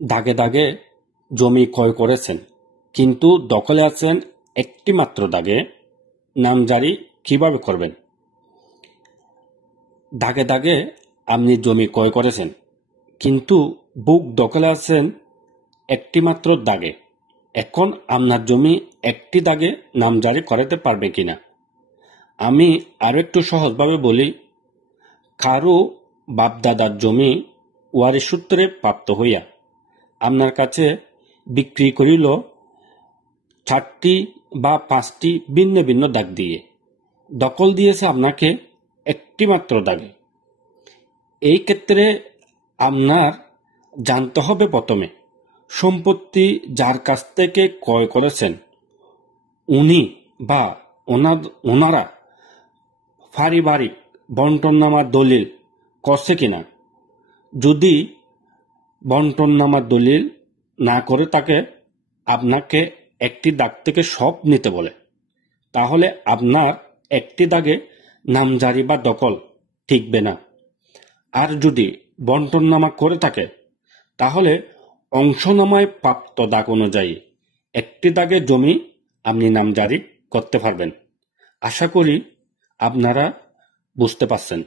দাগে দাগে জমি ক্রয় করেছেন, কিন্তু দখলে আছেন একটি মাত্র দাগে, নামজারি কিভাবে করবেন? দাগে দাগে আপনি জমি ক্রয় করেছেন, কিন্তু বুক দখলে আছেন একটি মাত্র দাগে। এখন আপনার জমি একটি দাগে নামজারি করাতে পারবে কিনা? আমি আরো একটু সহজভাবে বলি, কারো বাপদাদার জমি ওয়ারিশ সূত্রে প্রাপ্ত হইয়া আপনার কাছে বিক্রি করিল 4টি বা 5টি ভিন্ন ভিন্ন দাগ দিয়ে। দখল দিয়েছে আপনাকে একটি মাত্র দাগে। এই ক্ষেত্রে আপনার জানতে হবে প্রথমে সম্পত্তি যার কাছ থেকে ক্রয় করেছেন উনি বা ওনারা পারিবারিক বন্টননামার দলিল করছে কিনা। যদি বন্টননামার দলিল না করে তাকে আপনাকে একটি দাগ থেকে সব নিতে বলে, তাহলে আপনার একটি দাগে নামজারি বা দখল টিকবে না। আর যদি বন্টননামা করে থাকে তাহলে অংশনামায় প্রাপ্ত দাগ অনুযায়ী একটি দাগে জমি আপনি নামজারি করতে পারবেন। আশা করি আপনারা বুঝতে পারছেন।